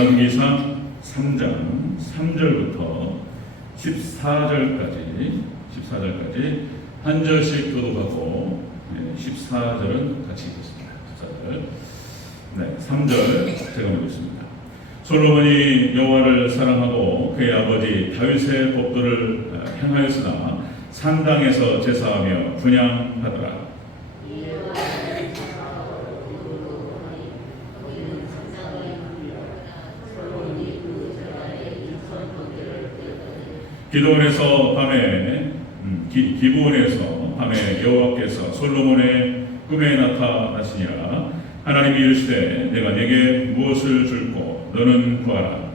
열왕기상 3장 3절부터 14절까지 한 절씩 교독하고 14절은 같이 읽겠습니다. 14절. 네, 3절 제가 보겠습니다. 솔로몬이 여호와를 사랑하고 그의 아버지 다윗의 법도를 행하였으나 산당에서 제사하며 분향하더라. 기브온에서 밤에 여호와께서 솔로몬의 꿈에 나타나시니라. 하나님이 이르시되 내가 네게 무엇을 줄꼬 너는 구하라.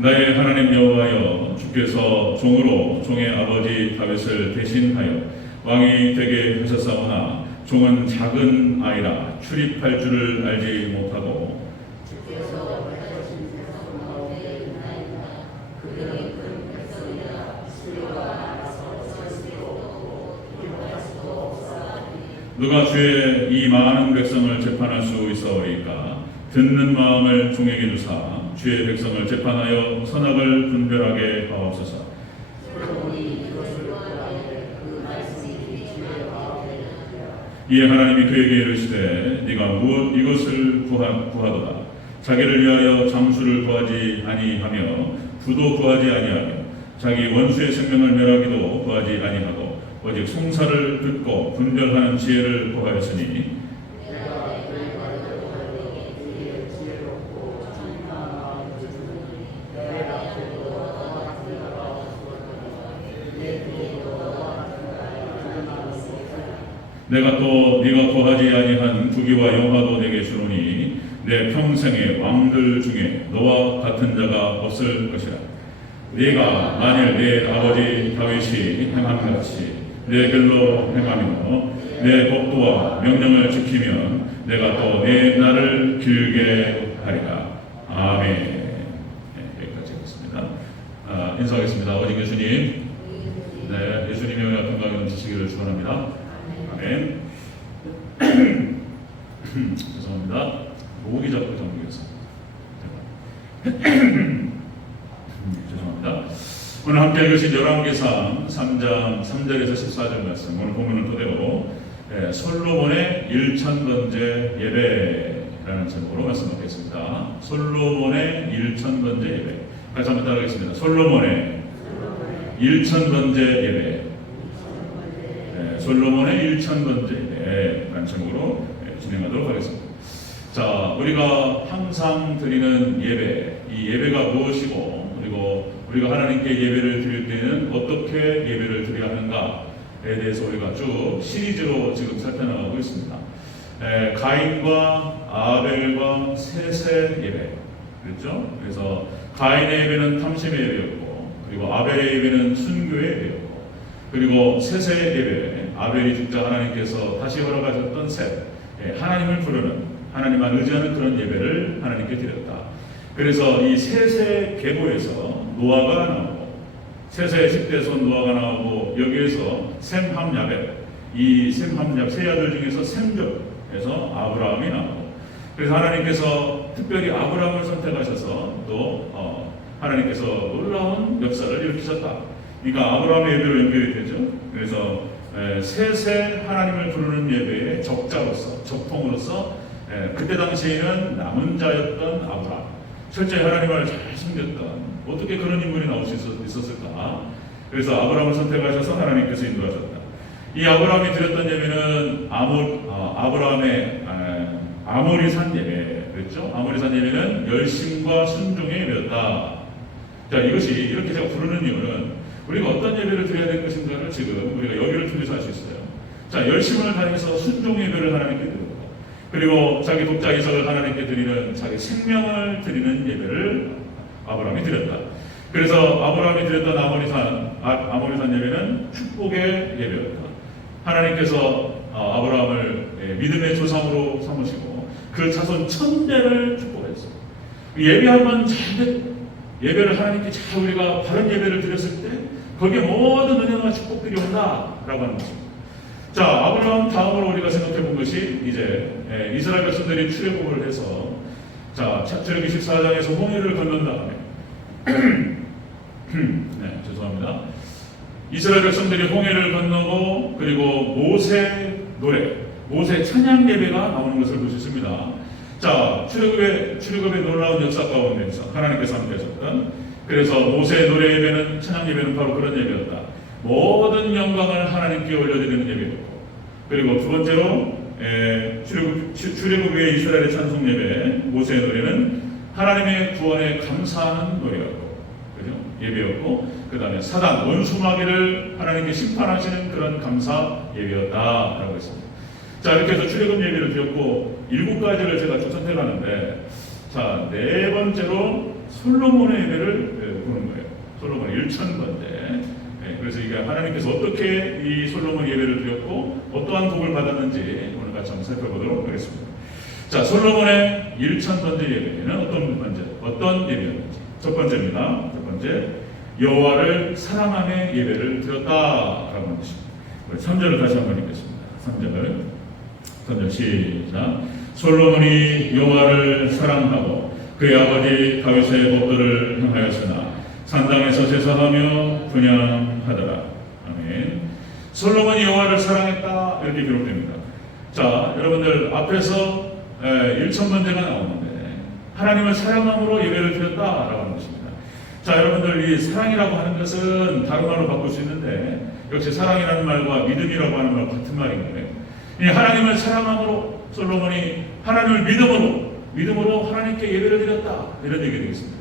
나의 하나님 여호와여, 주께서 종으로 종의 아버지 다윗을 대신하여 왕이 되게 하셨사오나 종은 작은 아이라 출입할 줄을 알지 못하고 누가 주의 이 많은 백성을 재판할 수 있사오리까? 듣는 마음을 종에게 주사 주의 백성을 재판하여 선악을 분별하게 하옵소서. 이에 하나님이 그에게 이르시되 네가 무엇 이것을 구하도다. 자기를 위하여 장수를 구하지 아니하며 부도 구하지 아니하며 자기 원수의 생명을 멸하기도 구하지 아니하고 오직 송사를 듣고 분별하는 지혜를 구하였으니 내가 또 네가 구하지 아니한 부귀와 영화도 내게 주노니 내 평생의 왕들 중에 너와 같은 자가 없을 것이라. 네가 만일 내 아버지 다윗이 행함같이 내 글로 행하며 내 법도와 명령을 지키면 내가 또 내 날을 길게 하리라. 아멘. 네, 여기까지 하겠습니다. 인사하겠습니다. 아버지 예수님, 네, 예수님의 은혜와 평강이 넘치시기를 축원합니다. 아멘. 죄송합니다. 목이 자꾸 잠기겠어. 죄송합니다. 오늘 함께 읽으신 열왕기상 3장 3절에서 14절 말씀, 오늘 본문을 토대로 솔로몬의 1000번째 예배라는 제목으로 말씀드리겠습니다. 솔로몬의 1000번째 예배. 같이 한번 따라하겠습니다. 솔로몬의 1000번째 예배. 솔로몬의 1000번째 예배라는 제목으로 진행하도록 하겠습니다. 자, 우리가 항상 드리는 예배, 이 예배가 무엇이고, 그리고 우리가 하나님께 예배를 드릴 때는 어떻게 예배를 드려야 하는가에 대해서 우리가 쭉 시리즈로 지금 살펴나가고 있습니다. 가인과 아벨과 셋의 예배, 그렇죠? 그래서 가인의 예배는 탐심의 예배였고, 그리고 아벨의 예배는 순교의 예배였고, 그리고 셋의 예배, 아벨이 죽자 하나님께서 다시 허락하셨던 셋, 하나님을 부르는, 하나님만 의지하는 그런 예배를 하나님께 드렸다. 그래서 이 셋의 계보에서 노아가 나오고, 셋의 10대손 노아가 나오고, 여기에서 셈, 함, 야벳, 이 셈, 함, 야벳 세 아들 중에서 셈족에서 아브라함이 나오고, 그래서 하나님께서 특별히 아브라함을 선택하셔서 또 하나님께서 놀라운 역사를 일으키셨다. 그러니까 아브라함의 예배로 연결이 되죠. 그래서 셋의 하나님을 부르는 예배의 적자로서, 적통으로서 그때 당시에는 남은 자였던 아브라함, 실제 하나님을 잘 섬겼던, 어떻게 그런 인물이 나올 수 있었을까? 그래서 아브라함을 선택하셔서 하나님께서 인도하셨다. 이 아브라함이 드렸던 예배는 아브라함의 아모리산 예배, 그렇죠? 아모리산 예배는 열심과 순종의 예배였다. 자, 이것이 이렇게 제가 부르는 이유는 우리가 어떤 예배를 드려야 될 것인가를 지금 우리가 여기를 통해서 알 수 있어요. 자, 열심을 다해서 순종 예배를 하나님께 드렸다. 그리고 자기 독자 이삭을 하나님께 드리는, 자기 생명을 드리는 예배를 아브라함이 드렸다. 그래서 아브라함이 드렸던 아모리산 아모리산 예배는 축복의 예배였다. 하나님께서 아브라함을 믿음의 조상으로 삼으시고 그 자손 1000대를 축복했어요. 예배하면 예배를 하나님께 잘 우리가 바른 예배를 드렸을 때 거기에 모든 은혜와 축복들이 온다라고 하는 것입니다. 자, 아브라함 다음으로 우리가 생각해 본 것이 이제 이스라엘 백성들이 출애굽을 해서 자, 창세기 14장에서 홍해를 건넌 다음에 네, 죄송합니다. 이스라엘 백성들이 홍해를 건너고 그리고 모세 노래, 모세 찬양 예배가 나오는 것을 볼 수 있습니다. 자, 출애굽의 놀라운 역사 가운데서 하나님께서 함께 하셨던, 그래서 모세 노래 예배는, 찬양 예배는 바로 그런 예배였다. 모든 영광을 하나님께 올려드리는 예배였고, 그리고 두 번째로 출애굽 후에 이스라엘의 찬송 예배, 모세의 노래는 하나님의 구원에 감사하는 노래였고, 그죠? 예배였고, 그 다음에 사단 원수마귀를 하나님께 심판하시는 그런 감사 예배였다라고 했습니다. 자, 이렇게 해서 출애굽 예배를 드렸고 7가지를 제가 쭉 선택하는데, 자, 네 번째로 솔로몬의 예배를 보는 거예요. 솔로몬의 1000번째. 그래서 이게 하나님께서 어떻게 이 솔로몬 예배를 드렸고 어떠한 복을 받았는지 오늘 같이 한번 살펴보도록 하겠습니다. 자, 솔로몬의 1000번째 예배는 어떤 예배였는지. 첫 번째입니다. 첫 번째, 여호와를 사랑하며 예배를 드렸다라고 하는 것입니다. 3절을 다시 한번 읽겠습니다. 3절 시작. 솔로몬이 여호와를 사랑하고 그의 아버지 다윗의 법도를 행하였으나 산당에서 제사하며 분향하더라. 아멘. 솔로몬이 여호와를 사랑했다, 이렇게 기록됩니다. 자, 여러분들 앞에서 1000번째가 나오는데 하나님을 사랑함으로 예배를 드렸다라고 하는 것입니다. 자, 여러분들 이 사랑이라고 하는 것은 다른 말로 바꿀 수 있는데 역시 사랑이라는 말과 믿음이라고 하는 말 같은 말인 거예요. 이 하나님을 사랑함으로 솔로몬이 하나님을 믿음으로 하나님께 예배를 드렸다, 이런 얘기가 되겠습니다.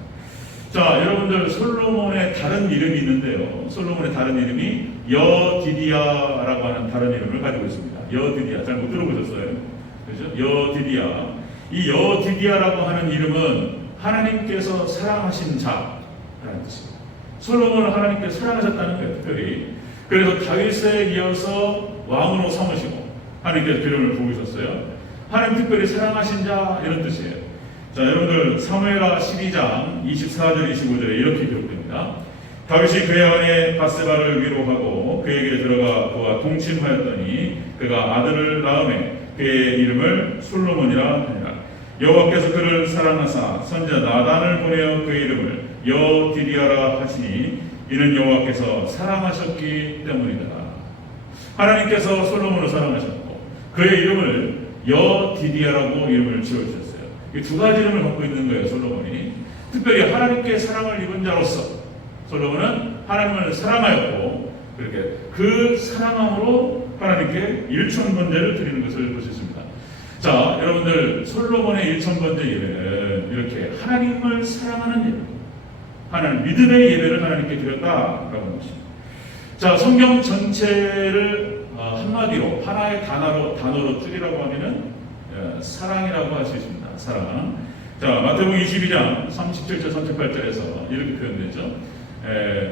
자, 여러분들 솔로몬의 다른 이름이 있는데요. 솔로몬의 다른 이름이 여디디아라고 하는 다른 이름을 가지고 있습니다. 여디디아, 잘 못 들어보셨어요? 그렇죠? 여디디아. 이 여디디아라고 하는 이름은 하나님께서 사랑하신 자라는 뜻입니다. 솔로몬을 하나님께 사랑하셨다는 거예요, 특별히. 그래서 다윗에 이어서 왕으로 삼으시고 하나님께서 기름을 부으셨어요. 하나님 특별히 사랑하신 자, 이런 뜻이에요. 자, 여러분들 사무엘하 12장 24절 25절에 이렇게 기록됩니다. 다윗이 그의 아내 바세바를 위로하고 그에게 들어가 그와 동침하였더니 그가 아들을 낳음에 그의 이름을 솔로몬이라 하니라. 여호와께서 그를 사랑하사 선지자 나단을 보내어 그의 이름을 여디디아라 하시니 이는 여호와께서 사랑하셨기 때문이다. 하나님께서 솔로몬을 사랑하셨고 그의 이름을 여디디아라고 이름을 지어주셨어요. 이 두 가지 이름을 갖고 있는 거예요, 솔로몬이. 특별히 하나님께 사랑을 입은 자로서 솔로몬은 하나님을 사랑하였고 그렇게 그 사랑함으로 하나님께 1000번제를 드리는 것을 볼 수 있습니다. 자, 여러분들 솔로몬의 1000번제 예배는 이렇게 하나님을 사랑하는 예배, 하나님 믿음의 예배를 하나님께 드렸다라고 하는 것입니다. 자, 성경 전체를 한마디로 하나의 단어로 줄이라고 하면은 사랑이라고 할 수 있습니다. 사랑. 자, 마태복음 22장 37절 38절에서 이렇게 표현되죠.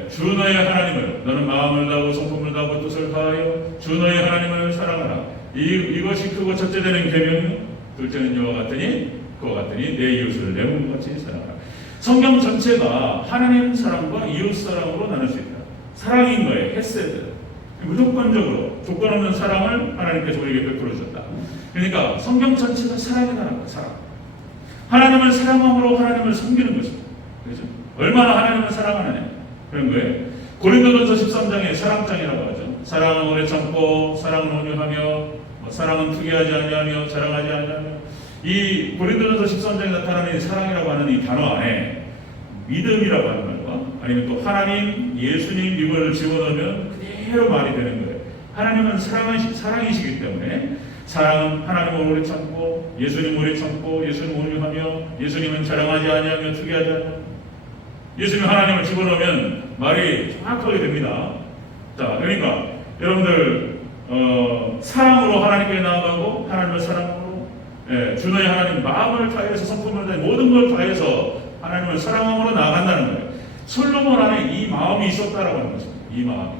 주 너의 하나님을 너는 마음을 다하고 성품을 다하고 뜻을 다하여 주 너의 하나님을 사랑하라. 이것이 크고 첫째 되는 계명이요 둘째는 이와 같으니 내 이웃을 내 몸같이 사랑하라. 성경 전체가 하나님 사랑과 이웃 사랑으로 나눌 수 있다. 사랑인 거예요. 헤세드. 무조건적으로 조건 없는 사랑을 하나님께서 우리에게 베풀어 주셨다. 그러니까 성경 전체가 사랑의 나라입니다. 사랑. 하나님을 사랑함으로 하나님을 섬기는 것입니다. 그렇죠? 얼마나 하나님을 사랑하느냐 그런 거예요. 고린도전서 13장에 사랑장이라고 하죠. 사랑은 오래 참고 사랑은 온유하며 사랑은 투기하지 아니하며 자랑하지 아니하며, 이 고린도전서 13장에 나타나는 이 사랑이라고 하는 이 단어 안에 믿음이라고 하는 말과 아니면 또 하나님, 예수님 이걸 집어넣으면 그대로 말이 되는 거예요. 하나님은 사랑이시기 때문에 사랑은 하나님을 오래 참고 예수님 오래 참고 예수님 온유하며 예수님은 자랑하지 아니하며 투기하지 아니하며, 예수님 하나님을 집어넣으면 말이 정확하게 됩니다. 자, 그러니까 여러분들 사랑으로 하나님께 나아가고 하나님을 사랑으로 주 너의 하나님 마음을 다해서 성품을 다해 모든 걸 다해서 하나님을 사랑함으로 나아간다는 거예요. 솔로몬 안에 이 마음이 있었다라고 하는 것입니다. 이 마음이.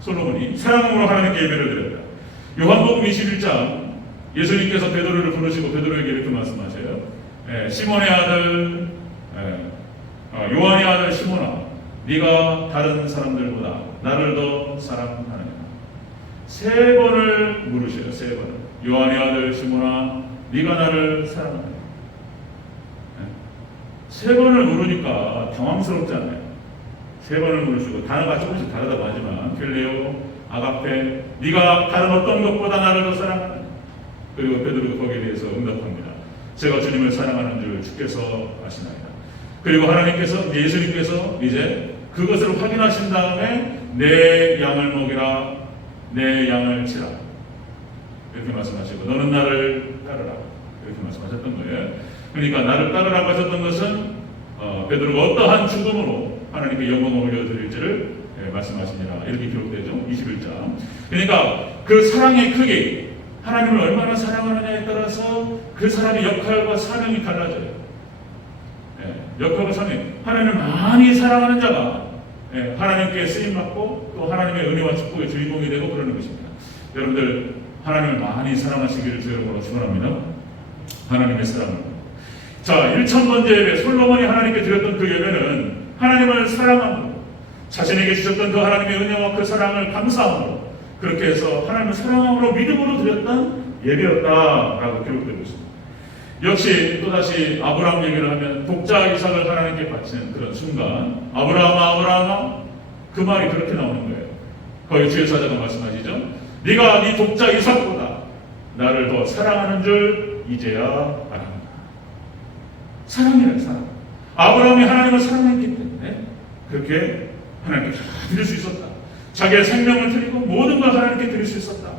솔로몬이 사랑으로 하나님께 예배를 드렸다. 요한복음 21장 예수님께서 베드로를 부르시고 베드로에게 이렇게 말씀하셔요. 시몬의 아들 요한의 아들 시몬아, 네가 다른 사람들보다 나를 더 사랑하느냐. 세 번을 물으셔요. 세 번을. 요한의 아들 시몬아, 네가 나를 사랑하느냐. 세 번을 물으니까 당황스럽잖아요. 세 번을 물으시고 단어가 조금씩 다르다고 하지만 필레오, 아가페, 네가 다른 어떤 것보다 나를 더 사랑하느냐. 그리고 베드로가 거기에 대해서 응답합니다. 제가 주님을 사랑하는 줄 주께서 아시나이다. 그리고 하나님께서, 예수님께서 이제 그것을 확인하신 다음에 내 양을 먹이라, 내 양을 치라, 이렇게 말씀하시고 너는 나를 따르라, 이렇게 말씀하셨던 거예요. 그러니까 나를 따르라고 하셨던 것은 베드로가 어떠한 죽음으로 하나님께 영광을 올려드릴지를 말씀하시니라, 이렇게 기록되죠. 21장. 그러니까 그 사랑의 크기, 하나님을 얼마나 사랑하느냐에 따라서 그 사람의 역할과 사명이 달라져요. 역할과 사명. 하나님을 많이 사랑하는 자가 하나님께 쓰임받고 또 하나님의 은혜와 축복의 주인공이 되고 그러는 것입니다. 여러분들 하나님을 많이 사랑하시기를 주님으로 축원합니다. 하나님의 사랑을. 자, 1000번째 예배, 솔로몬이 하나님께 드렸던 그 예배는 하나님을 사랑함으로, 자신에게 주셨던 그 하나님의 은혜와 그 사랑을 감사함으로, 그렇게 해서 하나님을 사랑함으로 믿음으로 드렸던 예배였다라고 기록되고 있습니다. 역시 또다시 아브라함 얘기를 하면 독자 이삭을 하나님께 바치는 그런 순간, 아브라함아 아브라함아, 그 말이 그렇게 나오는 거예요. 거기 주의 사자가 말씀하시죠. 네가 네 독자 이삭보다 나를 더 사랑하는 줄 이제야 알았다. 사랑이란 사랑. 아브라함이 하나님을 사랑했기 때문에 그렇게 하나님께 드릴 수 있었다. 자기의 생명을 드리고 모든 걸 하나님께 드릴 수 있었다.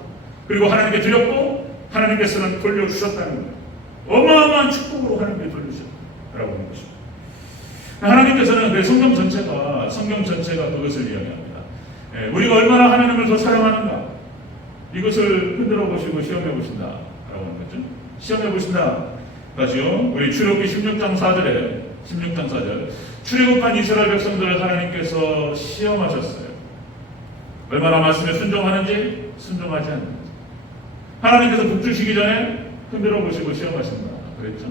그리고 하나님께 드렸고 하나님께서는 돌려주셨다는 거예요. 어마어마한 축복으로 하나님께 돌려주셨다라고 하는 것입니다. 하나님께서는 그 성경 전체가 그것을 이야기합니다. 우리가 얼마나 하나님을 더 사랑하는가, 이것을 흔들어 보시고 시험해 보신다라고 하는 거죠. 시험해 보신다. 다시요. 우리 출애굽기 16장 4절. 출애굽한 이스라엘 백성들을 하나님께서 시험하셨어요. 얼마나 말씀에 순종하는지, 순종하지 않는지. 하나님께서 복 주시기 전에 흔들어 보시고 시험하신다 그랬죠.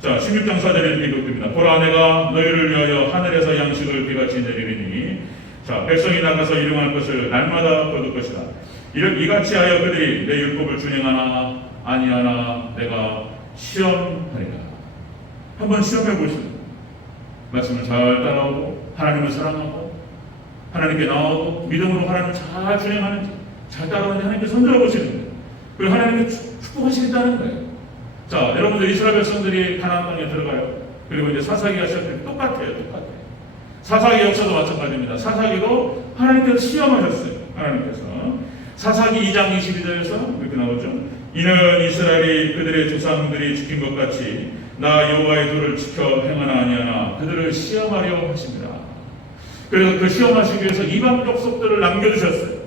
자, 16장 4절에 이렇게 기록됩니다. 보라, 내가 너희를 위하여 하늘에서 양식을 비같이 내리리니, 자, 백성이 나가서 일용할 것을 날마다 거둘 것이다. 이같이 하여 그들이 내 율법을 준행하나 아니하나 내가 시험하리라. 한번 시험해 보시고 말씀을 잘 따라오고 하나님을 사랑하고 하나님께 나오고 믿음으로 하나님을 잘 준행하는지, 잘 따라오는지 하나님께 손들어 보시는 거예요. 그리고 하나님께 축복하시겠다는 거예요. 자, 여러분들 이스라엘 백성들이 가나안 땅에 들어가요. 그리고 이제 사사기가 시작돼요. 똑같아요. 사사기 역사도 마찬가지입니다. 사사기도 하나님께서 시험하셨어요. 하나님께서 사사기 2장 22절에서 이렇게 나오죠. 이는 이스라엘이 그들의 조상들이 지킨 것 같이 나 여호와의 도를 지켜 행하나 아니하나 그들을 시험하려 하십니다. 그래서 그 시험하시기 위해서 이방 족속들을 남겨주셨어요.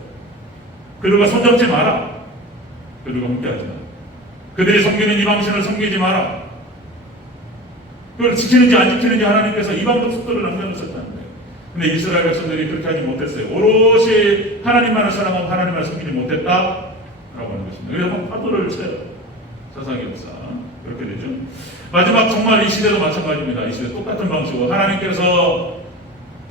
그들과 손잡지 마라. 그들과 함께하지 마라. 그들이 섬기는 이방신을 섬기지 마라. 그걸 지키는지 안 지키는지 하나님께서 이방 족속들을 남겨주셨다는 거예요. 근데 이스라엘 백성들이 그렇게 하지 못했어요. 오롯이 하나님만을 사랑하고 하나님만을 섬기지 못했다 라고 하는 것입니다. 그래서 파도를 쳐요. 사사기 역사 그렇게 되죠. 마지막 정말 이 시대도 마찬가지입니다. 이 시대 똑같은 방식으로 하나님께서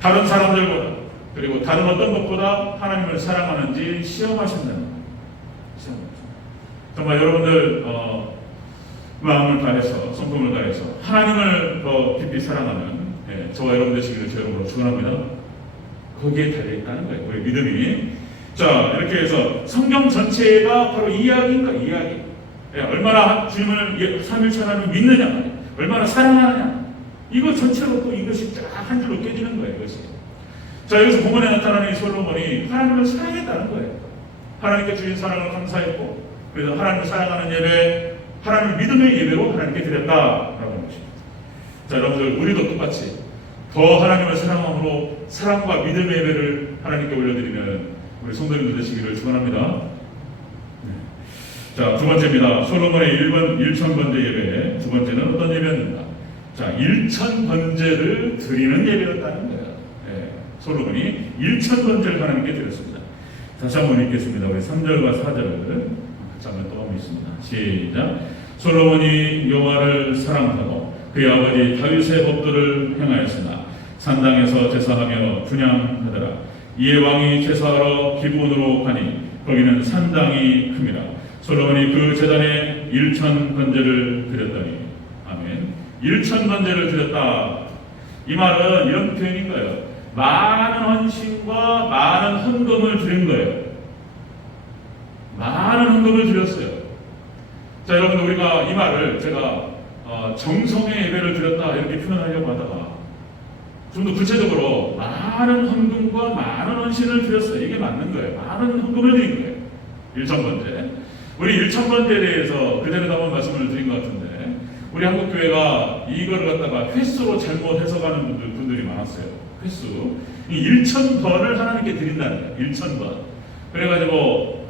다른 사람들보다 그리고 다른 어떤 것보다 하나님을 사랑하는지 시험하신다는 거예요. 정말 여러분들 마음을 다해서 성품을 다해서 하나님을 더 깊이 사랑하는 저와 여러분 되시기를 제 이름으로 축원합니다. 거기에 달려있다는 거예요. 우리 믿음이. 자, 이렇게 해서 성경 전체가 바로 이야기인가, 이야기. 얼마나 주님을 삼일체 하나님을 믿느냐, 얼마나 사랑하느냐, 이거 전체로 또 이것이 쫙 한 줄로 깨지는 거예요. 이것이. 자, 여기서 본문에 나타나는 이 솔로몬이 하나님을 사랑했다는 거예요. 하나님께 주신 사랑을 감사했고, 그래서 하나님을 사랑하는 예배, 하나님을 믿음의 예배로 하나님께 드렸다라고 하는 것입니다. 자, 여러분들 우리도 똑같이 더 하나님을 사랑함으로 사랑과 믿음의 예배를 하나님께 올려드리는 우리 성도님들 되시기를 축원합니다. 자, 두 번째입니다. 솔로몬의 1000번째 예배. 두 번째는 어떤 예배였는가? 자, 1000번제를 드리는 예배였다는 거예요. 솔로몬이 1000번째를 하나님께 드렸습니다. 다시 한번 읽겠습니다. 우리 3절과 4절을 같이 한번 또 읽습니다. 시작. 솔로몬이 여호와를 사랑하고 그의 아버지 다윗의 법도를 행하였으나 산당에서 제사하며 분향하더라. 이에 왕이 제사하러 기브온으로 가니 거기는 산당이 큼이라. 솔로몬이 그 제단에 1000번제를 드렸더니 아멘. 1000번제를 드렸다. 이 말은 이런 표현인 거예요. 많은 헌신과 많은 헌금을 드린 거예요. 많은 헌금을 드렸어요. 자, 여러분, 우리가 이 말을 제가 정성의 예배를 드렸다 이렇게 표현하려고 하다가 좀 더 구체적으로 많은 헌금과 많은 헌신을 드렸어요. 이게 맞는 거예요. 많은 헌금을 드린 거예요. 1000번째. 우리 1000번째에 대해서 그전에도 한번 말씀을 드린 것 같은데 우리 한국교회가 이걸 갖다가 횟수로 잘못 해석하는 분들이 많았어요. 횟수. 이 1000번을 하나님께 드린다는 거예요. 1000번. 그래가지고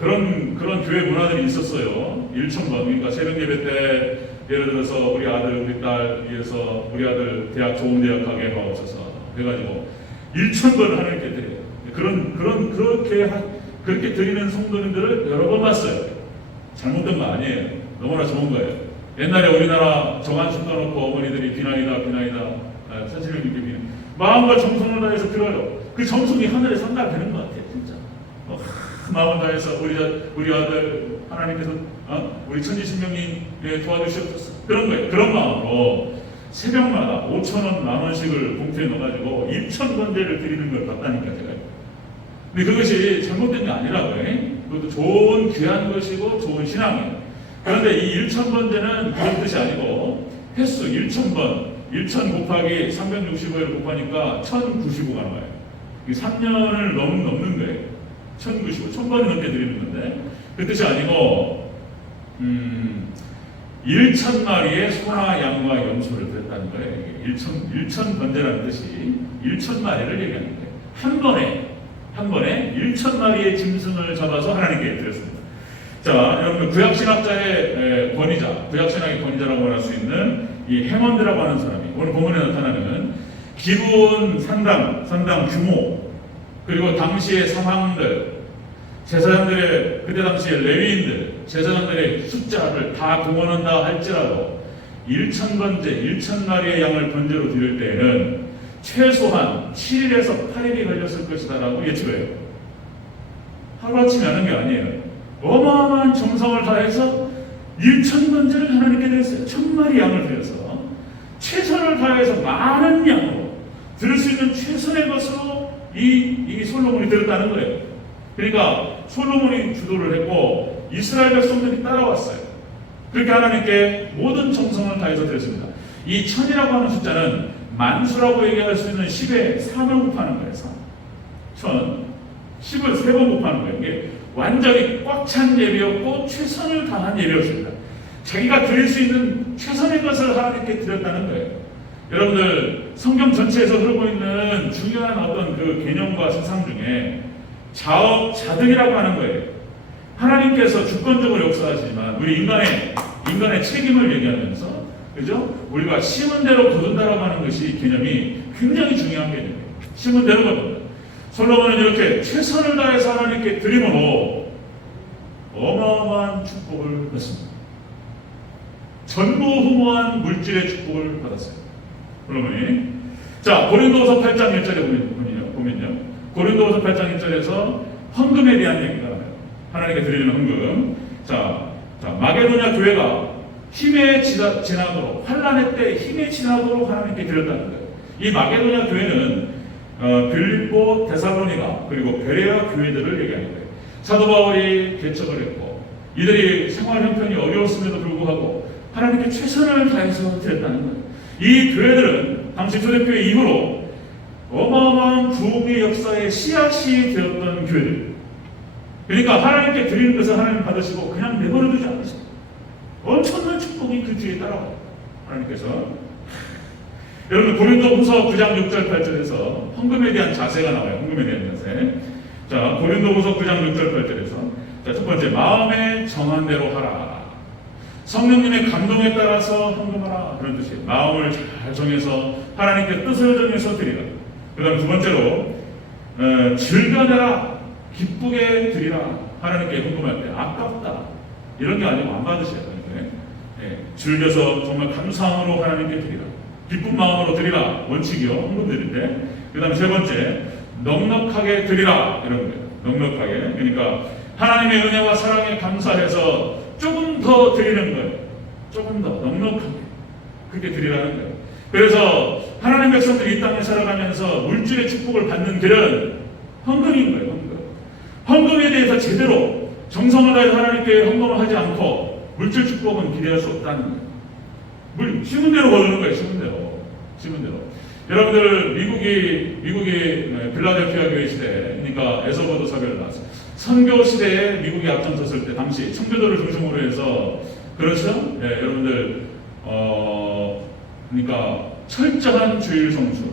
그런 교회 문화들이 있었어요. 1000번. 그러니까 새벽 예배 때 예를 들어서 우리 아들, 우리 딸 위해서 우리 아들 대학 좋은 대학 가게 해주셔서 그래가지고 1000번을 하나님께 드려요. 그렇게 드리는 성도님들을 여러 번 봤어요. 잘못된 거 아니에요. 너무나 좋은 거예요. 옛날에 우리나라 정한숨 떠놓고 어머니들이 비나이다 선생님께 비나 마음과 정성을 다해서 들어요. 그 정성이 하늘에 상달되는 것 같아요. 진짜 마음을 다해서 우리 아들 하나님께서 우리 천지신명이 도와주셨어. 그런 거예요. 그런 마음으로 새벽마다 5,000원, 10,000원씩을 봉투에 넣어가지고 1000번제를 드리는 걸 봤다니까 제가. 근데 그것이 잘못된 게 아니라고요. 그것도 좋은 귀한 것이고 좋은 신앙이에요. 그런데 이 1000번제는 그런 뜻이 아니고 횟수 1000번 1000 곱하기 365를 곱하니까 1095가 나와요. 3년을 넘는 거예요. 1095, 1000번을 넘게 드리는 건데 그 뜻이 아니고 1000마리의 소나 양과 염소를 드렸다는 거예요. 1000번제라는 뜻이 1000마리를 얘기하는 거예요. 한 번에 1000마리의 짐승을 잡아서 하나님께 드렸습니다. 자, 여러분 구약신학자의 권위자, 구약신학의 권위자라고 할 수 있는 이 해먼드라고 하는 사람이 오늘 본문에 나타나는 기브온 산당 규모 그리고 당시의 상황들 제사장들의 그때 당시의 레위인들 제사장들의 숫자를 다 동원한다 할지라도 1000번제 1000마리의 양을 번제로 드릴 때에는 최소한 7일에서 8일이 걸렸을 것이다 라고 예측해요. 하루아침에 하는 게 아니에요. 어마어마한 정성을 다해서 1000번제를 하나님께 드렸어요. 1000마리 양을 드려서 최선을 다해서 많은 양으로 드릴 수 있는 최선의 것으로 이 솔로몬이 드렸다는 거예요. 그러니까 솔로몬이 주도를 했고 이스라엘 백성들이 따라왔어요. 그렇게 하나님께 모든 정성을 다해서 드렸습니다. 이 1000이라고 하는 숫자는 만수라고 얘기할 수 있는 10에 4번 곱하는 거예요. 1000. 10을 3번 곱하는 거예요. 이게 완전히 꽉 찬 예배였고 최선을 다한 예배였습니다. 자기가 드릴 수 있는 최선의 것을 하나님께 드렸다는 거예요. 여러분들 성경 전체에서 흐르고 있는 중요한 어떤 그 개념과 세상 중에 자업자득이라고 하는 거예요. 하나님께서 주권적으로 역사하시지만 우리 인간의 책임을 얘기하면서 그죠? 우리가 심은 대로 거둔다라고 하는 것이 개념이 굉장히 중요한 개념이에요. 심은 대로 거둔다. 솔로몬은 이렇게 최선을 다해서 하나님께 드림으로 어마어마한 축복을 받습니다. 전무후무한 물질의 축복을 받았어요. 솔로몬이. 자, 고린도후서 8장 1절에 보면요. 고린도후서 8장 1절에서 헌금에 대한 얘기가 나와요. 하나님께 드리는 헌금. 자, 마게도냐 교회가 힘에 지나도록 환난의 때 힘에 지나도록 하나님께 드렸다는 거예요. 이 마게도냐 교회는 빌립보, 데살로니가 그리고 베레아 교회들을 얘기하는 거예요. 사도 바울이 개척을 했고 이들이 생활 형편이 어려웠음에도 불구하고 하나님께 최선을 다해서 드렸다는 거예요. 이 교회들은 당시 초대교회 이후로 어마어마한 부흥의 역사의 씨앗이 되었던 교회들. 그러니까 하나님께 드리는 것을 하나님 받으시고 그냥 내버려두지 않으십니다. 엄청난 축복이 그 뒤에 따라와요. 하나님께서. 여러분 고린도후서 9장 6절 8절에서 헌금에 대한 자세가 나와요. 헌금에 대한 자세. 자, 고린도후서 9장 6절 8절에서 자, 첫 번째 마음에 정한 대로 하라. 성령님의 감동에 따라서 헌금하라. 그런 뜻이에요. 마음을 잘 정해서 하나님께 뜻을 정해서 드리라. 그 다음 두 번째로 즐겨내라, 기쁘게 드리라. 하나님께 헌금할 때 아깝다 이런 게 아니고 안 받으셔야 돼요. 즐겨서 정말 감사함으로 하나님께 드리라, 기쁜 마음으로 드리라, 원칙이요, 헌금 드릴 때. 그 다음 세 번째, 넉넉하게 드리라, 이런 거예요. 넉넉하게. 그러니까 하나님의 은혜와 사랑에 감사해서 조금 더 드리는 거예요. 조금 더 넉넉하게 그렇게 드리라는 거예요. 그래서 하나님 백성들이 이 땅에 살아가면서 물질의 축복을 받는 길은 헌금인 거예요. 헌금에 대해서 제대로 정성을 다해서 하나님께 헌금을 하지 않고 물질 축복은 기대할 수 없다는 거예요. 쉬운 대로 거두는 거예요. 쉬운 대로. 여러분들 미국이 필라델피아 교회 시대, 그러니까 에서버드 사별을 나왔어요. 선교 시대에 미국이 앞장섰을 때 당시 청교도를 중심으로 해서, 그렇죠? 여러분들 그러니까 철저한 주일 성수,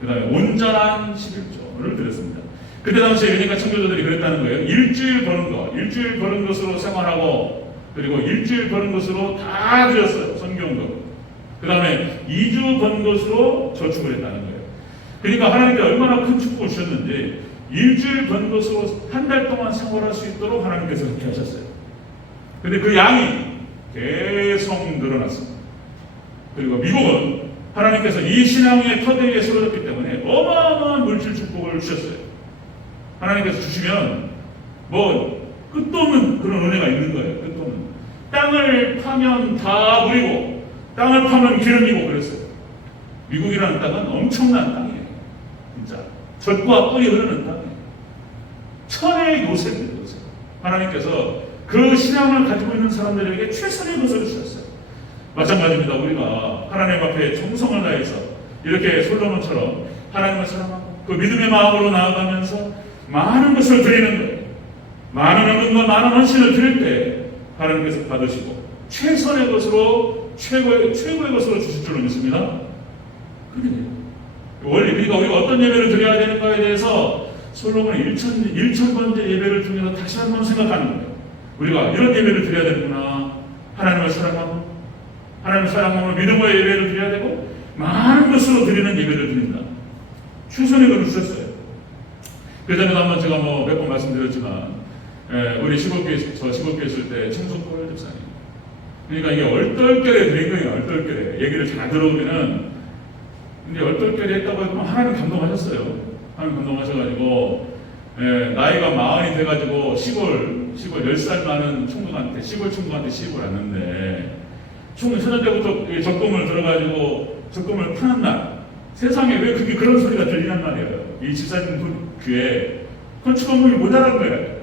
그다음에 온전한 11조를 드렸습니다. 그때 당시에 그러니까 청교도들이 그랬다는 거예요. 일주일 버는 것으로 생활하고, 그리고 일주일 버는 것으로 다 드렸어요. 선교원금. 그 다음에 2주 번 것으로 저축을 했다는 거예요. 그러니까 하나님께 얼마나 큰 축복을 주셨는지 일주일 번 것으로 한 달 동안 생활할 수 있도록 하나님께서 그렇게 하셨어요. 근데 그 양이 계속 늘어났습니다. 그리고 미국은 하나님께서 이 신앙의 터대 위에 세워졌기 때문에 어마어마한 물질 축복을 주셨어요. 하나님께서 주시면 뭐 끝도 없는 그런 은혜가 있는 거예요. 끝도 없는. 땅을 파면 다 물이고 땅을 파면 기름이고 그랬어요. 미국이라는 땅은 엄청난 땅이에요. 진짜 젖과 꿀이 흐르는 땅이에요. 천의 요새입니다. 요새. 하나님께서 그 신앙을 가지고 있는 사람들에게 최선의 것을 주셨어요. 마찬가지입니다. 우리가 하나님 앞에 정성을 다해서 이렇게 솔로몬처럼 하나님을 사랑하고 그 믿음의 마음으로 나아가면서 많은 것을 드리는 거예요. 많은 헌금과 많은 헌신을 드릴 때 하나님께서 받으시고 최선의 것으로 최고의 것으로 주실 줄로 믿습니다. 원래 우리가 어떤 예배를 드려야 되는가에 대해서 솔로몬의 1000번째 예배를 통해서 다시 한번 생각하는 거예요. 우리가 이런 예배를 드려야 되는구나. 하나님을 사랑하고 믿음의 예배를 드려야 되고 많은 것으로 드리는 예배를 드린다. 최선의 것을 주셨어요. 그전에도 한번 제가 몇 번 말씀드렸지만 우리 시골교회 있을 때 청송골 집사님, 그러니까 이게 얼떨결에 드린 거예요. 얼떨결에 얘기를 잘 들어보면은, 근데 얼떨결에 했다고 해도 하나님 감동하셨어요. 하나님 감동하셔가지고 나이가 40이 돼가지고 시골 10살 많은 총각한테 시골 왔는데 초년 때부터 적금을 들어가지고 적금을 푸는 날, 세상에 왜 그게 그런 소리가 들리란 말이에요. 이 집사님 귀에 건축업물이 모자란 거예요.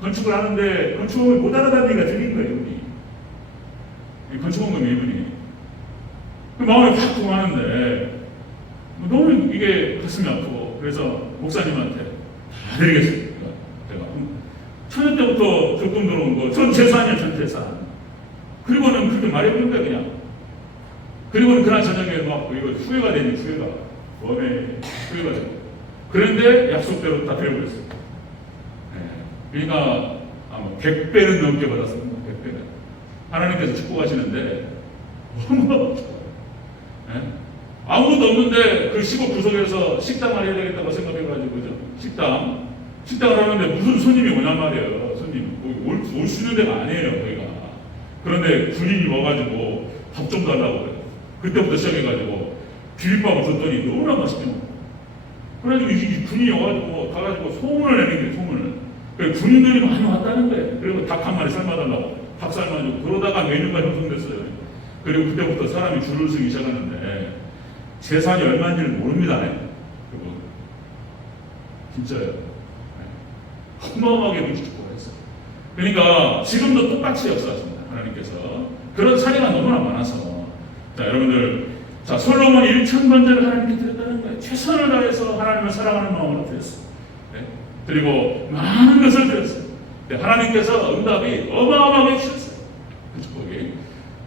건축을 하는데 건축업물이 모자라다는 얘기가 들린 거예요. 이분이 건축업물 이분이 그 마음이 확 통하는데 너무 이게 가슴이 아프고, 그래서 목사님한테 다 드리겠습니다. 제가 초년 때부터 적금 들어온 거 전 재산이야. 전 재산. 그리고는 그렇게 말해보는 거야 그냥. 그리고는 그날 저녁에 막 이거 후회가 되니 후회가 되고. 그런데 약속대로 다 드려버렸어요. 그러니까 100배는 넘게 받았습니다. 100배는. 하나님께서 축복하시는데 아무것도 없는데 그 시골 구석에서 식당을 해야 되겠다고 생각해가지고 식당을 하는데 무슨 손님이 오냔 말이에요. 손님 올 수 있는 데가 아니에요. 거기가. 그런데 군인이 와가지고 밥 좀 달라고 그래요. 그때부터 시작해가지고 비빔밥을 줬더니 너무나 맛있게 먹어요. 그래가지고 이 군인이 가가지고 소문을 내는 거예요. 소문을. 그래서 군인들이 많이 왔다는 거예요. 그리고 닭 한 마리 삶아달라고 닭 삶아주고, 그러다가 메뉴가 형성됐어요. 그리고 그때부터 사람이 줄을 서기 시작하는데 재산이 얼마인지를 모릅니다. 그리고 진짜요. 어마어마하게 물질 축복을 했어요. 그러니까 지금도 똑같이 역사하십니다. 하나님께서. 그런 사례가 너무나 많아서. 자, 여러분들, 솔로몬이 1000번째를 하나님께 드렸다는 거예요. 최선을 다해서 하나님을 사랑하는 마음으로 드렸어요. 그리고 많은 것을 드렸어요. 하나님께서 응답이 어마어마하게 주셨어요. 그 축복이.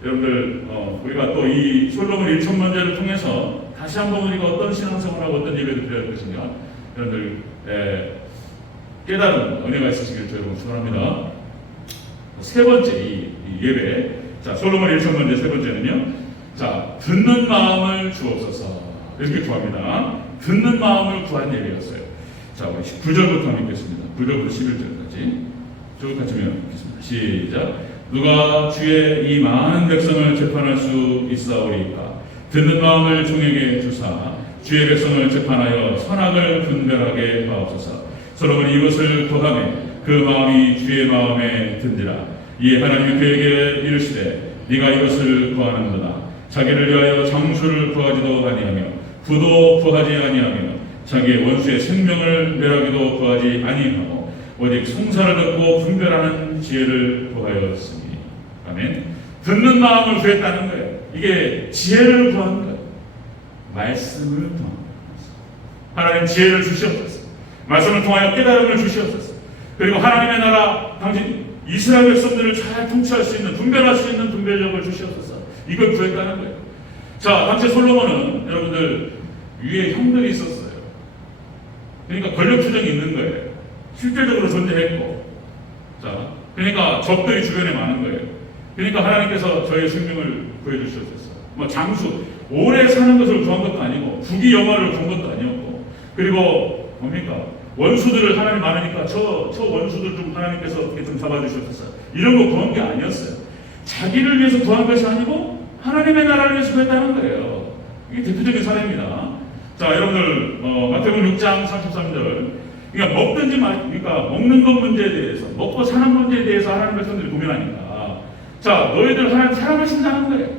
여러분들, 우리가 또 이 솔로몬 1000번째를 통해서 다시 한번 우리가 어떤 신앙생활하고 어떤 예배를 드려야 할 것인가, 여러분들 깨달은 은혜가 있으시길 저 여러분 축원합니다. 세 번째 이 예배, 자 솔로몬 1000번째 세 번째는요, 자 듣는 마음을 주옵소서 이렇게 구합니다. 듣는 마음을 구한 예배였어요. 자, 우리 9절부터 한번 읽겠습니다. 9절부터 11절까지 쭉 같이 읽겠습니다. 시작. 누가 주의 이 많은 백성을 재판할 수 있사오리까? 듣는 마음을 종에게 주사 주의 백성을 재판하여 선악을 분별하게 하옵소서. 솔로몬이 이것을 구하매 그 마음이 주의 마음에 든지라. 이에 하나님이 그에게 이르시되 네가 이것을 구하는도다. 자기를 위하여 장수를 구하지도 아니하며 부도 구하지 아니하며 자기의 원수의 생명을 멸하기도 구하지 아니하고 오직 송사를 듣고 분별하는 지혜를 구하였으니. 아멘. 듣는 마음을 구했다는 거예요. 이게 지혜를 구한 거예요. 말씀을 구한 거예요. 하나님 지혜를 주시옵소서. 말씀을 통하여 깨달음을 주시옵소서. 그리고 하나님의 나라 당신 이스라엘 백성들을 잘 통치할 수 있는, 분별할 수 있는 분별력을 주시옵소서. 이걸 구했다는 거예요. 자, 당시 솔로몬은 여러분들 위에 형들이 있었어요. 그러니까 권력 투쟁이 있는 거예요. 실질적으로 존재했고, 자, 그러니까 적들이 주변에 많은 거예요. 그러니까 하나님께서 저의 생명을 구해주시옵소서. 뭐 장수, 오래 사는 것을 구한 것도 아니고, 부귀 영화를 구한 것도 아니었고, 그리고 뭡니까? 원수들을 하나님 많으니까 저 원수들 좀 하나님께서 어떻게 좀 잡아주시옵소서. 이런 거 구한 게 아니었어요. 자기를 위해서 구한 것이 아니고 하나님의 나라를 위해서 구했다는 거예요. 이게 대표적인 사례입니다. 자, 여러분들 마태복음 6장 33절. 그러니까 그러니까 먹는 것 문제에 대해서, 먹고 사는 문제에 대해서 하나님 백성들이 고민하니까, 자, 너희들 하나님 사랑하신다는 거예요.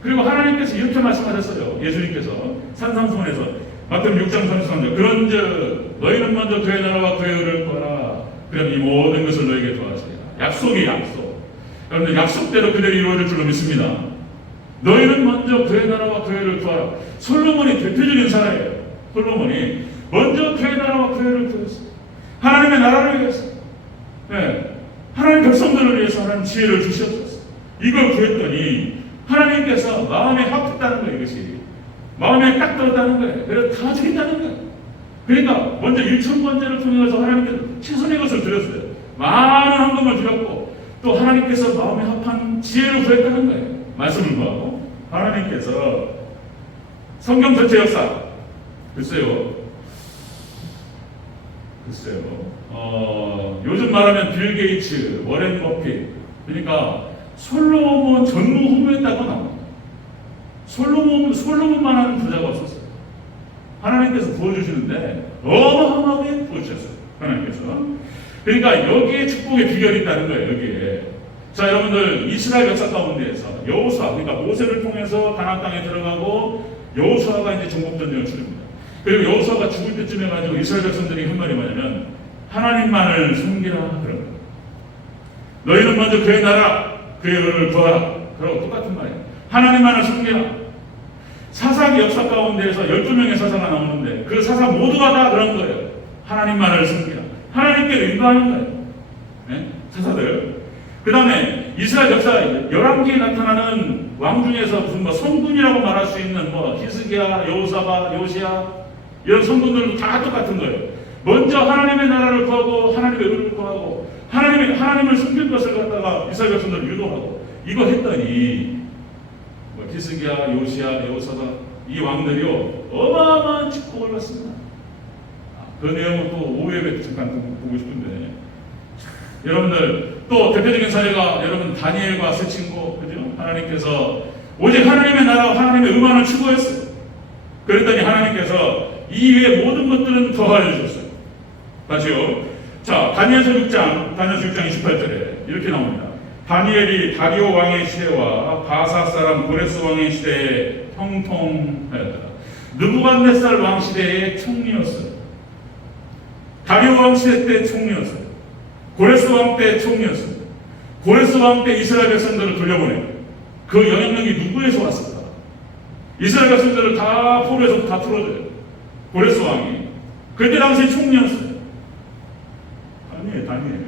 그리고 하나님께서 이렇게 말씀하셨어요. 예수님께서 산상수훈에서 마태복음 6장 33절. 그런즉 너희는 먼저 그의 나라와 그의 의를 구하라. 그럼 이 모든 것을 너에게 더하시리라. 약속이 약속. 여러분들 약속대로 그대로 이루어질 줄로 믿습니다. 너희는 먼저 그의 나라와 그의 의를 구하라. 솔로몬이 대표적인 사례예요. 솔로몬이 먼저 그의 나라와 그의 의를 구했어요. 하나님의 나라를 위해서, 네, 하나님 백성들을 위해서 하나님 지혜를 주셨었어요. 이걸 구했더니 하나님께서 마음에 합했다는 거예요. 이것이 마음에 딱 들었다는 거예요. 그래서 다 주겠다는 거예요. 그러니까 먼저 1,000번째를 통해서 하나님께서 최선의 것을 드렸어요. 많은 헌금을 드렸고, 또 하나님께서 마음에 합한 지혜를 구했다는 거예요. 말씀을 구하고. 하나님께서 성경 전체 역사, 글쎄요, 요즘 말하면 빌 게이츠, 워렌 버핏, 그러니까 솔로몬 전무후무했다고 나옵니다. 솔로몬만한 부자가 없었어요. 하나님께서 부어주시는데 어마어마하게 부어주셨어요. 하나님께서. 그러니까 여기에 축복의 비결이 있다는 거예요. 여기에. 자, 여러분들 이스라엘 역사 가운데에서 여호수아, 그러니까 모세를 통해서 가나안 땅에 들어가고 여호수아가 이제 전국전쟁을 치릅니다. 그리고 여호수아가 죽을 때쯤 해가지고 이스라엘 백성들이 한 말이 뭐냐면 하나님만을 섬기라 그런 거예요. 너희는 먼저 그의 나라, 그의 의를 구하라. 그러고 똑같은 말이에요. 하나님만을 섬기라. 사사기 역사 가운데에서 12명의 사사가 나오는데 그 사사 모두가 다 그런 거예요. 하나님만을 섬기라. 하나님께 인도하는 거예요. 네? 사사들. 그 다음에 이스라엘 역사 11기에 나타나는 왕 중에서 무슨 뭐 성군이라고 말할 수 있는 뭐 히스기야, 여호사밧, 요시야 이런 성군들도 다 똑같은 거예요. 먼저 하나님의 나라를 구하고 하나님의 의를 구하고 하나님을 숨길 것을 갖다가 이스라엘 백성들을 유도하고 이거 했더니 뭐 히스기야, 요시야, 여호사밧 이 왕들이요 어마어마한 축복을 받습니다. 그 내용은 또 오후에 잠깐 보고 싶은데 여러분들 또 대표적인 사례가 여러분 다니엘과 세 친구 그죠? 하나님께서 오직 하나님의 나라와 하나님의 의만을 추구했어요. 그랬더니 하나님께서 이 외의 모든 것들은 더하여 주셨어요. 다시요. 자, 다니엘서 6장 28절에 이렇게 나옵니다. 다니엘이 다리오 왕의 시대와 바사 사람 고레스 왕의 시대에 형통하였다. 느부갓네살 왕 시대의 총리였어요. 다리오 왕 시대 때 총리였어요. 고레스 왕 때 총리였어요. 고레스 왕 때 이스라엘 백성들을 돌려보내고 그 영향력이 누구에서 왔을까? 이스라엘 백성들을 다 포로에서 다 풀어줘요. 고레스 왕이. 그때 당시 총리였어요. 다니엘.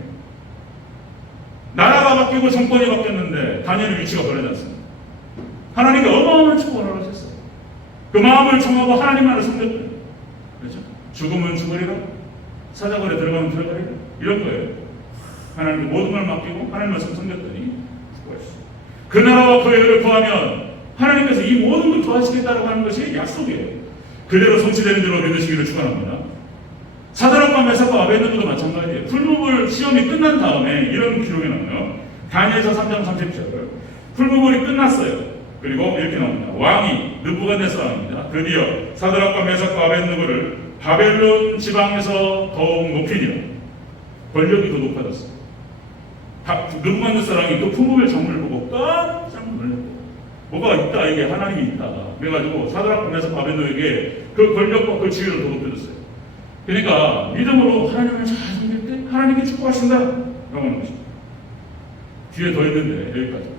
나라가 바뀌고 정권이 바뀌었는데 다니엘의 위치가 변하지 않습니다. 하나님께 어마어마한 축복을 하셨어요. 그 마음을 청하고 하나님만을 섬겼대요. 그렇죠? 죽으면 죽으리라, 사자굴에 들어가면 들어가리라 이런 거예요. 하나님께 모든 걸 맡기고 하나님만 섬겼더니 축복하셨어요. 그 나라와 그 의를 구하면 하나님께서 이 모든 걸 도와주시겠다고 하는 것이 약속이에요. 그대로 성취되는 줄로 믿으시기를 축원합니다. 사드락과 메삭과 아벳느고도 마찬가지예요. 풀무불 시험이 끝난 다음에 이런 기록이 나와요. 다니엘서 3장 30절. 풀무불이 끝났어요. 그리고 이렇게 나옵니다. 왕이 느부갓네살 왕입니다. 드디어 사드락과 메삭과 아벳느고를 바벨론 지방에서 더욱 높이니라. 권력이 더 높아졌어요. 느부갓네살 왕이 그 풀무불 장면을 보고 깜짝 놀랐고, 뭐가 있다, 이게 하나님이 있다. 그래가지고 사드락과 메삭과 아벳느고에게 그 권력과 그 지위를 더 높여줬어요. 그러니까 믿음으로 하나님을 잘 섬길 때 하나님께 축복하신다 라고 하는 것입니다. 뒤에 더 있는데 여기까지.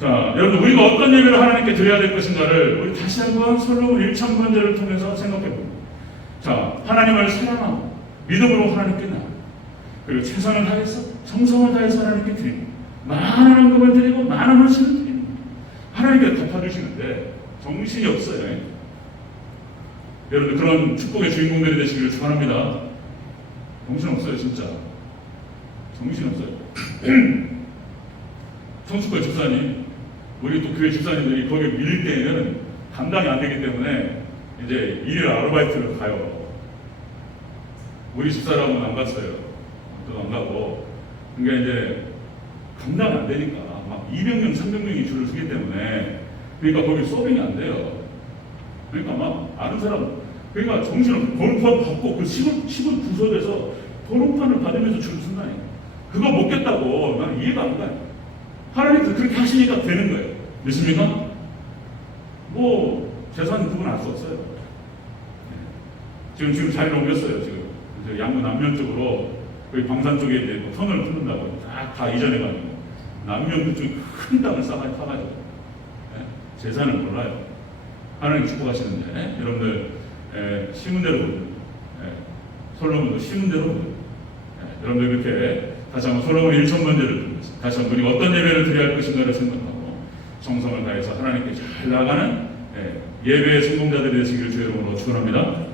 자, 여러분, 우리가 어떤 예배를 하나님께 드려야 될 것인가를 우리 다시 한번 솔로몬 1,000번제를 통해서 생각해 봅니다. 자, 하나님을 사랑하고 믿음으로 하나님께 나아가고, 그리고 최선을 다해서 정성을 다해서 하나님께 드립니다. 많은 헌금을 드리고 많은 헌신을 드립니다. 하나님께 갚아주시는데 정신이 없어요. 여러분, 그런 축복의 주인공들이 되시기를 축원합니다. 정신 없어요, 진짜. 정신 없어요. 성숙과 집사님, 우리 또 교회 집사님들이 거기에 밀릴 때에는 감당이 안 되기 때문에 이제 일일 아르바이트를 가요. 우리 집사람은 안 갔어요. 또 안 가고. 그러니까 이제 감당이 안 되니까 막 200명, 300명이 줄을 서기 때문에, 그러니까 거기 서빙이 안 돼요. 그러니까 막 아는 사람, 그러니까 정신을 번호판 받고 그 시골 구석에서 번호판을 받으면서 줄을 쓴다니까. 그거 먹겠다고 나는 이해가 안 가요. 하나님도 그렇게 하시니까 되는 거예요. 믿습니까? 뭐 재산 그건 알 수 없어요. 지금 자리를 옮겼어요. 지금 양구 남면 쪽으로, 거기 방산 쪽에 이제 뭐 터널을 뚫는다고 다 이전해가지고 남면 그쪽에 큰 땅을 사가지고 재산을 몰라요. 하나님 축복하시는데 여러분들 심은 대로 솔로몬도 심은 대로 여러분들 이렇게 다시 한번 솔로몬 1,000번제를 다시 한번 우리가 어떤 예배를 드려야 할 것인가를 생각하고 정성을 다해서 하나님께 잘 나가는 예배의 성공자들이 되시기를 주의 이름으로 축원합니다.